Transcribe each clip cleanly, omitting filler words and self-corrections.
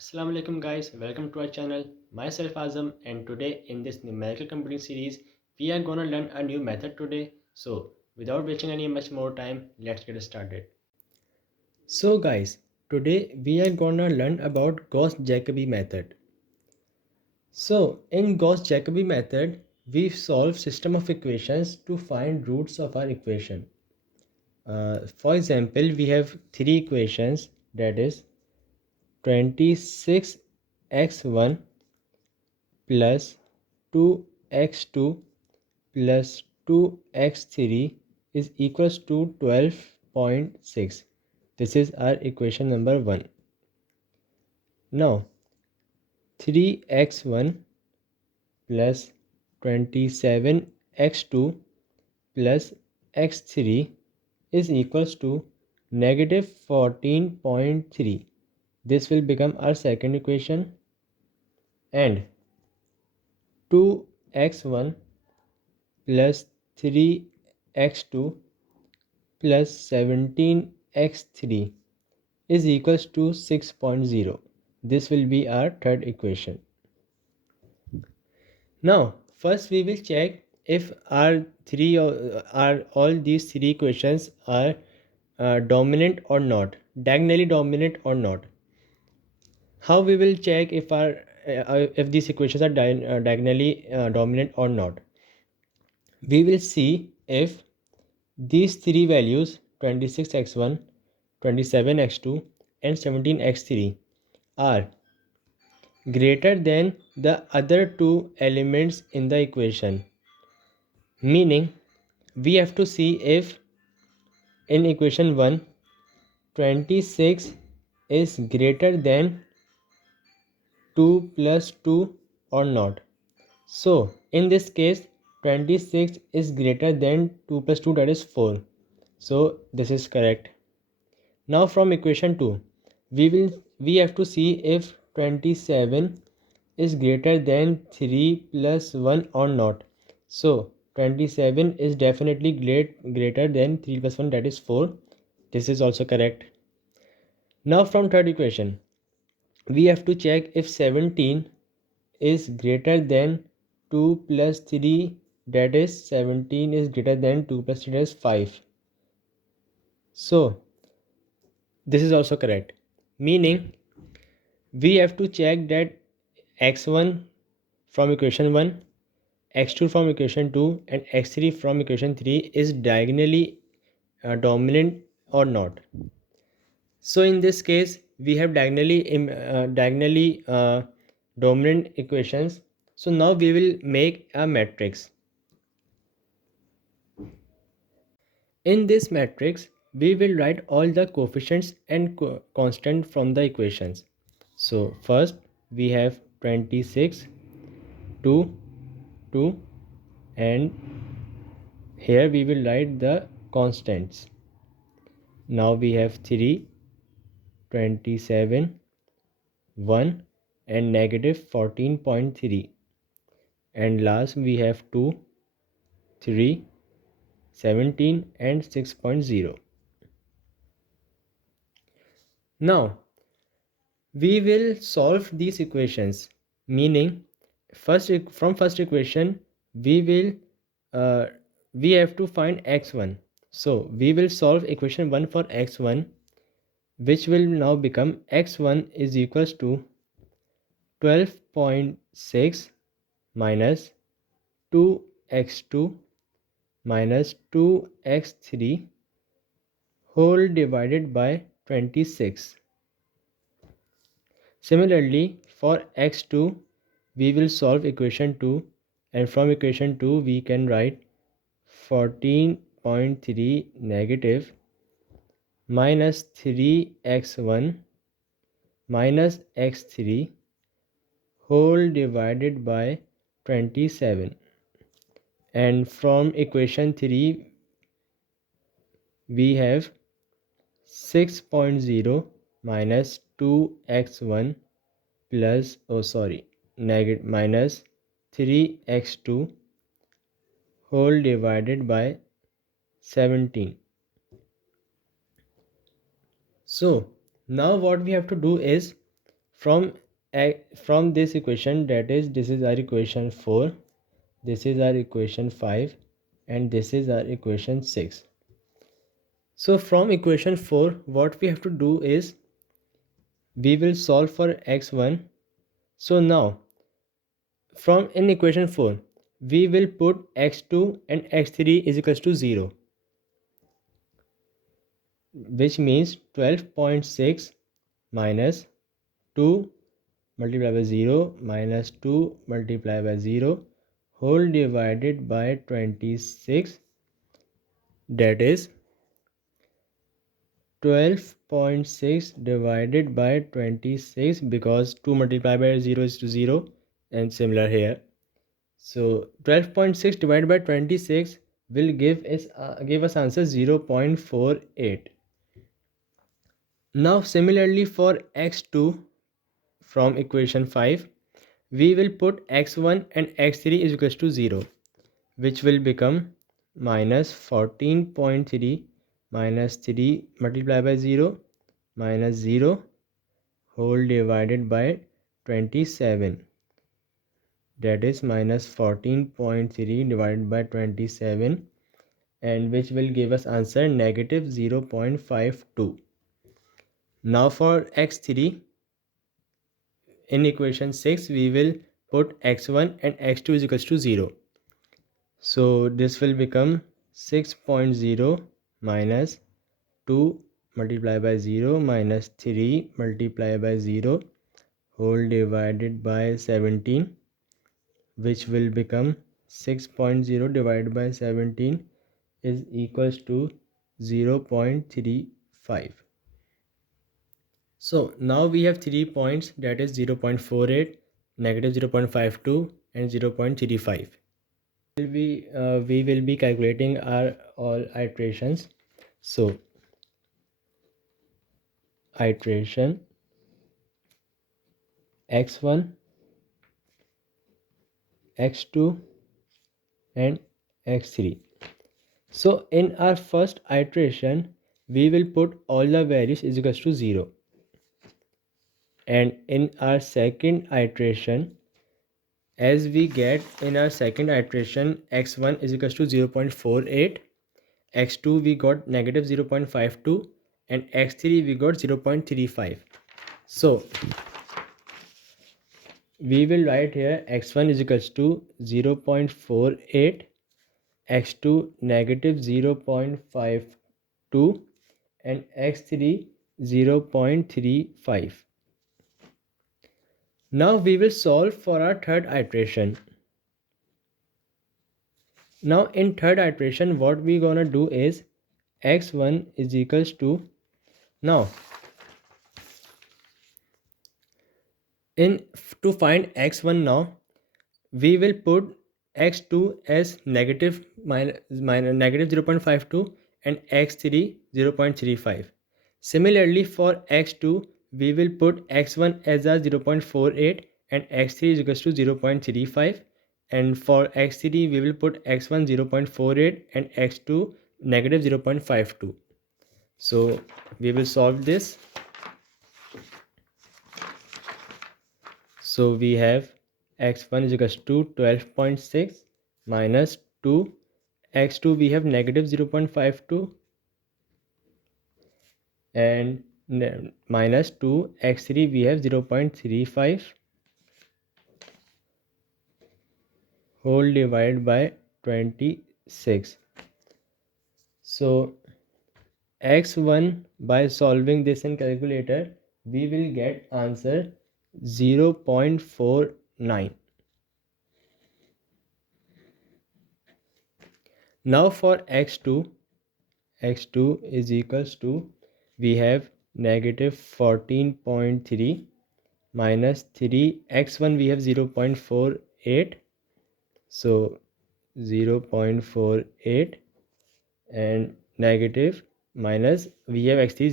Assalamu alaikum guys, welcome to our channel. Myself Azam, and today in this numerical computing series we are gonna learn a new method today. So without wasting any much more time, let's get started. So guys, today we are gonna learn about Gauss-Jacobi method. So in Gauss-Jacobi method, we solve system of equations to find roots of our equation. For example, we have three equations, that is 26x1 plus 2x2 plus 2x3 is equals to 12.6. This is our equation number 1. Now 3x1 plus 27x2 plus x3 is equals to negative 14.3. This will become our second equation, and 2x1 plus 3x2 plus 17x3 is equals to 6.0. This will be our third equation. Now first we will check if are all these three equations are dominant or not, diagonally dominant or not. How we will check if these equations are diagonally dominant or not? We will see if these three values 26x1, 27x2 and 17x3 are greater than the other two elements in the equation. Meaning we have to see if in equation 1 26 is greater than 2 plus 2 or not. So in this case 26 is greater than 2 plus 2, that is 4. So this is correct. Now from equation 2 we have to see if 27 is greater than 3 plus 1 or not. So 27 is definitely greater than 3 plus 1, that is 4. This is also correct. Now from third equation we have to check if 17 is greater than 2 plus 3, that is 17 is greater than 2 plus 3, that is 5. So this is also correct, meaning we have to check that x1 from equation 1, x2 from equation 2 and x3 from equation 3 is diagonally dominant or not. So in this case we have diagonally dominant equations. So now we will make a matrix. In this matrix we will write all the coefficients and constant from the equations. So first we have 26, 2, 2, and here we will write the constants. Now we have 3, 27, 1 and negative 14.3, and last we have 2, 3, 17 and 6.0. Now we will solve these equations, meaning from first equation we will we have to find x1. So we will solve equation 1 for x1, which will now become x1 is equals to 12.6 minus 2x2 minus 2x3 whole divided by 26. Similarly for x2 we will solve equation 2, and from equation 2 we can write 14.3 negative minus 3x1 minus x3 whole divided by 27, and from equation 3 we have 6.0 minus 2x1 plus negative minus 3x2 whole divided by 17. So now what we have to do is from this equation, that is, this is our equation 4, this is our equation 5, and this is our equation 6. So from equation 4, what we have to do is we will solve for x1. So now from in equation 4, we will put x2 and x3 is equals to 0, which means 12.6 minus 2 multiplied by 0 minus 2 multiplied by 0 whole divided by 26, that is 12.6 divided by 26, because 2 multiplied by 0 is to 0, and similar here. So 12.6 divided by 26 will give us answer 0.48. Now similarly for x2, from equation 5, we will put x1 and x3 is equals to 0, which will become minus 14.3 minus 3 multiplied by 0 minus 0 whole divided by 27, that is minus 14.3 divided by 27, and which will give us answer negative 0.52. Now for x3, in equation 6 we will put x1 and x2 is equals to 0. So this will become 6.0 minus 2 multiplied by 0 minus 3 multiplied by 0 whole divided by 17, which will become 6.0 divided by 17 is equals to 0.35. So now we have 3 points, that is 0.48, negative 0.52 and 0.35. We will be calculating our all iterations. So iteration x1, x2 and x3. So in our first iteration we will put all the values is equals to 0, and in our second iteration, as we get in our second iteration x1 is equals to 0.48, x2 we got negative 0.52, and x3 we got 0.35. So we will write here x1 is equals to 0.48, x2 negative 0.52, and x3 0.35. Now we will solve for our third iteration. Now in third iteration what we gonna do is x1 is equals to, now to find x1, now we will put x2 as negative minus negative 0.52 and x3 0.35. Similarly for x2 we will put x1 as a 0.48 and x3 is equals to 0.35, and for x3 we will put x1 0.48 and x2 negative 0.52. So we will solve this. So we have x1 is equals to 12.6 minus 2, x2 we have negative 0.52 and minus 2, x3 we have 0.35 whole divided by 26. So x1, by solving this in calculator we will get answer 0.49. Now for x2 is equals to, we have negative 14.3 minus 3, x1 we have 0.48, so 0.48, and negative minus we have x3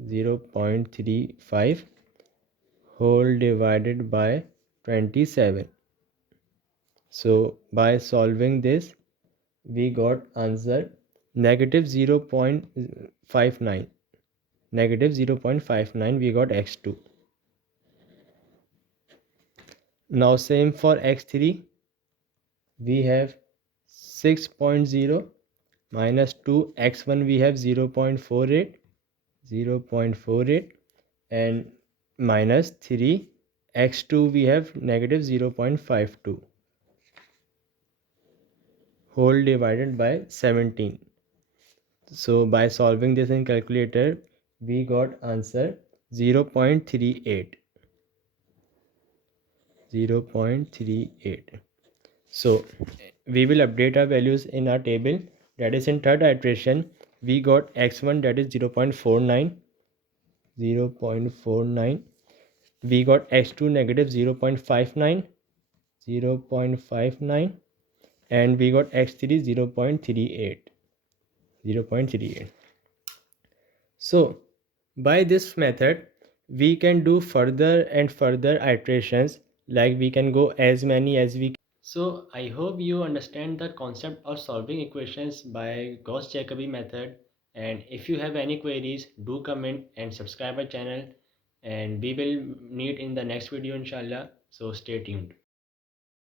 0.35 whole divided by 27. So by solving this we got answer negative 0.59, negative 0.59 we got x2. Now same for x3, we have 6.0 minus 2, x1 we have 0.48, 0.48, and minus 3, x2 we have negative 0.52, whole divided by 17. So by solving this in calculator, we got answer 0.38. 0.38. So we will update our values in our table. That is, in third iteration we got x1, that is 0.49, 0.49. We got x2 negative 0.59, 0.59, and we got x3 0.38, 0.38. So by this method we can do further and further iterations, like we can go as many as we can. So I hope you understand the concept of solving equations by Gauss-Jacobi method, and if you have any queries, do comment and subscribe our channel, and we will meet in the next video inshallah. So stay tuned.